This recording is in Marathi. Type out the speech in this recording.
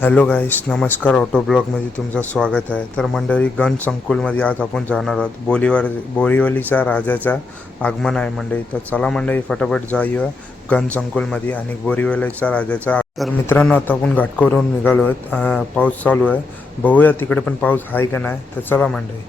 हॅलो गाईस, नमस्कार. ऑटो ब्लॉगमध्ये तुमचं स्वागत आहे. तर मंडळी, गण संकुलमध्ये आज आपण जाणार आहोत. बोरीवलीचा राजाचा आगमन आहे मंडळी. तर चला मंडळी, फटाफट जाऊया गण संकुलमध्ये आणि बोरीवलीचा राजाचा. तर मित्रांनो, आता आपण घाट करून निघालो आहेत. पाऊस चालू आहे, बघूया तिकडे पण पाऊस आहे का नाही. तर चला मंडळी.